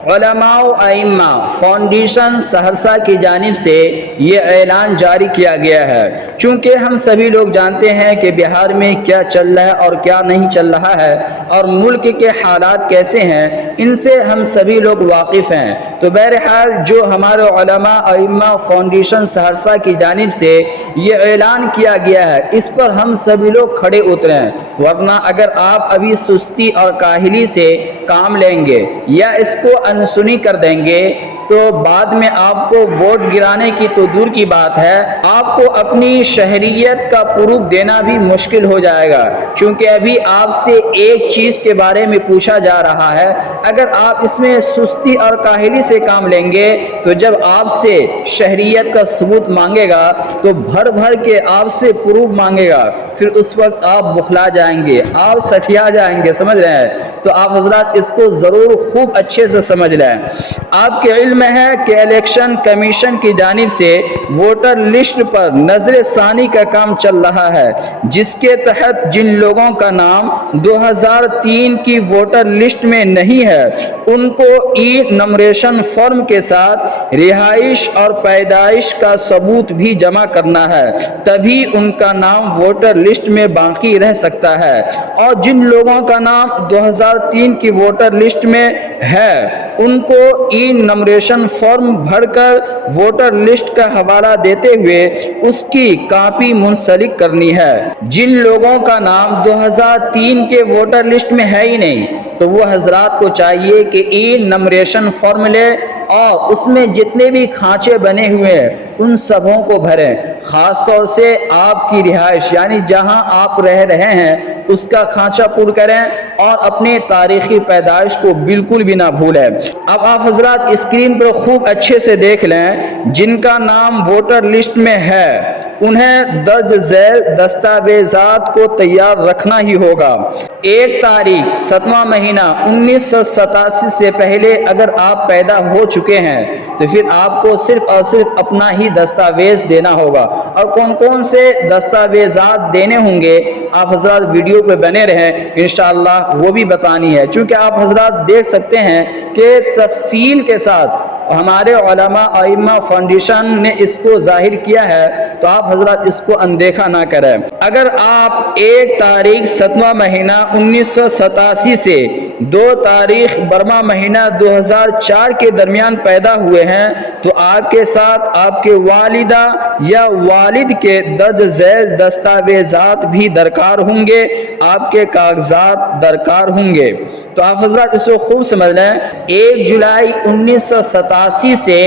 علماء و ائمہ فاؤنڈیشن سہرسہ کی جانب سے یہ اعلان جاری کیا گیا ہے۔ چونکہ ہم سبھی لوگ جانتے ہیں کہ بہار میں کیا چل رہا ہے اور کیا نہیں چل رہا ہے اور ملک کے حالات کیسے ہیں، ان سے ہم سبھی لوگ واقف ہیں۔ تو بہرحال جو ہمارے علماء ائمہ فاؤنڈیشن سہرسہ کی جانب سے یہ اعلان کیا گیا ہے، اس پر ہم سبھی لوگ کھڑے اترے ہیں، ورنہ اگر آپ ابھی سستی اور کاہلی سے کام لیں گے یا اس کو انسنی کر دیں گے تو بعد میں آپ کو ووٹ گرانے کی تو دور کی بات ہے، آپ کو اپنی شہریت کا پروف دینا بھی مشکل ہو جائے گا۔ چونکہ ابھی آپ سے ایک چیز کے بارے میں پوچھا جا رہا ہے، اگر آپ اس میں سستی اور کاہلی سے کام لیں گے تو جب آپ سے شہریت کا ثبوت مانگے گا تو بھر بھر کے آپ سے پروف مانگے گا، پھر اس وقت آپ بخلا جائیں گے، آپ سٹھیا جائیں گے، سمجھ رہے ہیں؟ تو آپ حضرات اس کو ضرور خوب اچھے سے سمجھ لیں۔ آپ کے علم ہے کہ الیکشن کمیشن کی جانب سے ووٹر لسٹ پر نظر ثانی کا کام چل رہا ہے، جس کے تحت جن لوگوں کا نام 2003 کی ووٹر لسٹ میں نہیں ہے ان کو ای نمبریشن فارم کے ساتھ رہائش اور پیدائش کا ثبوت بھی جمع کرنا ہے، تبھی ان کا نام ووٹر لسٹ میں باقی رہ سکتا ہے۔ اور جن لوگوں کا نام 2003 کی ووٹر لسٹ میں ہے ان کو ای نمبریشن فارم بھر کر ووٹر لسٹ کا حوالہ دیتے ہوئے اس کی کاپی منسلک کرنی ہے۔ جن لوگوں کا نام 2003 کے ووٹر لسٹ میں ہے ہی نہیں تو وہ حضرات کو چاہیے کہ ای نمبریشن فارم لے اور اس میں جتنے بھی کھانچے بنے ہوئے ہیں ان سبوں کو بھریں، خاص طور سے آپ کی رہائش یعنی جہاں آپ رہ رہے ہیں اس کا کھانچہ پر کریں اور اپنے تاریخی پیدائش کو بالکل بھی نہ بھولیں۔ اب آپ حضرات اسکرین پر خوب اچھے سے دیکھ لیں، جن کا نام ووٹر لسٹ میں ہے انہیں درج ذیل دستاویزات کو تیار رکھنا ہی ہوگا۔ 1 تاریخ 7واں مہینہ 1987 سے پہلے اگر آپ پیدا ہو چکے ہیں تو پھر آپ کو صرف اور صرف اپنا ہی دستاویز دینا ہوگا۔ اور کون کون سے دستاویزات دینے ہوں گے آپ حضرات ویڈیو پہ بنے رہیں، انشاءاللہ وہ بھی بتانی ہے۔ چونکہ آپ حضرات دیکھ سکتے ہیں کہ تفصیل کے ساتھ ہمارے علماء ائمہ فاؤنڈیشن نے اس کو ظاہر کیا ہے، تو آپ حضرات اس کو اندیکھا نہ کریں۔ اگر آپ 1 تاریخ 7واں مہینہ 1987 سے 2 تاریخ 12واں مہینہ 2004 کے درمیان پیدا ہوئے ہیں تو آپ کے ساتھ آپ کے والدہ یا والد کے درج ذیل دستاویزات بھی درکار ہوں گے، آپ کے کاغذات درکار ہوں گے۔ تو آپ حضرات اس کو خوب سمجھ لیں، 1 جولائی 1987 سے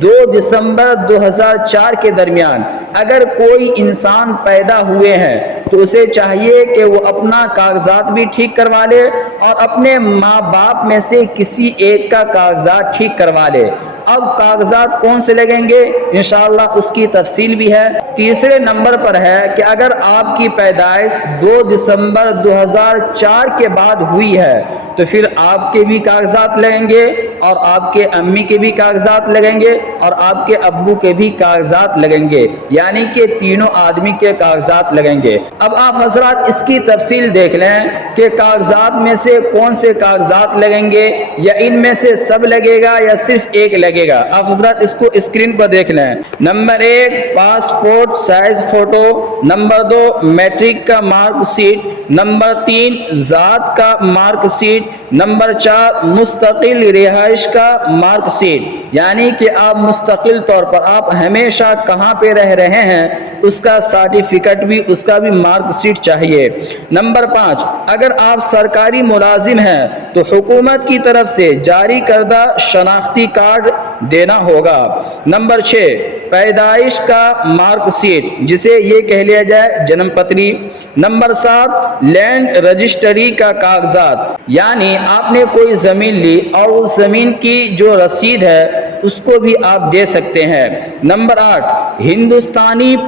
2 دسمبر 2004 کے درمیان اگر کوئی انسان پیدا ہوئے ہیں تو اسے چاہیے کہ وہ اپنا کاغذات بھی ٹھیک کروا لے اور اپنے ماں باپ میں سے کسی ایک کا کاغذات ٹھیک کروا لے۔ اب کاغذات کون سے لگیں گے انشاءاللہ اس کی تفصیل بھی ہے۔ تیسرے نمبر پر ہے کہ اگر آپ کی پیدائش 2 دسمبر 2004 کے بعد ہوئی ہے تو پھر آپ کے بھی کاغذات لگیں گے اور آپ کے امی کے بھی کاغذات لگیں گے اور آپ کے ابو کے بھی کاغذات لگیں گے، یعنی کہ تینوں آدمی کے کاغذات لگیں گے۔ اب آپ حضرات اس کی تفصیل دیکھ لیں کہ کاغذات میں سے کون سے کاغذات لگیں گے، یا ان میں سے سب لگے گا یا صرف ایک لگے گا۔ آپ حضرات اس کو اسکرین پر دیکھ لیں۔ Number 1 passport size photo, number 2 matric کا مارک شیٹ، نمبر 3 ذات کا مارک شیٹ، نمبر 4 مستقل رہائش کا مارک شیٹ، یعنی کہ آپ مستقل طور پر آپ ہمیشہ کہاں پہ رہ رہے ہیں اس کا سرٹیفکیٹ بھی، اس کا بھی مارک شیٹ چاہیے۔ نمبر 5 اگر آپ سرکاری ملازم ہیں تو حکومت کی طرف سے جاری کردہ شناختی کارڈ دینا ہوگا۔ نمبر 6 پیدائش کا مارک شیٹ، جسے یہ کہہ لیا جائے جنم پتری۔ نمبر 7 لینڈ رجسٹری کا کاغذات، یعنی آپ نے کوئی زمین لی اور اس زمین کی جو رسید ہے اس کو بھی آپ دے سکتے ہیں۔ نمبر 8 ہندوستانی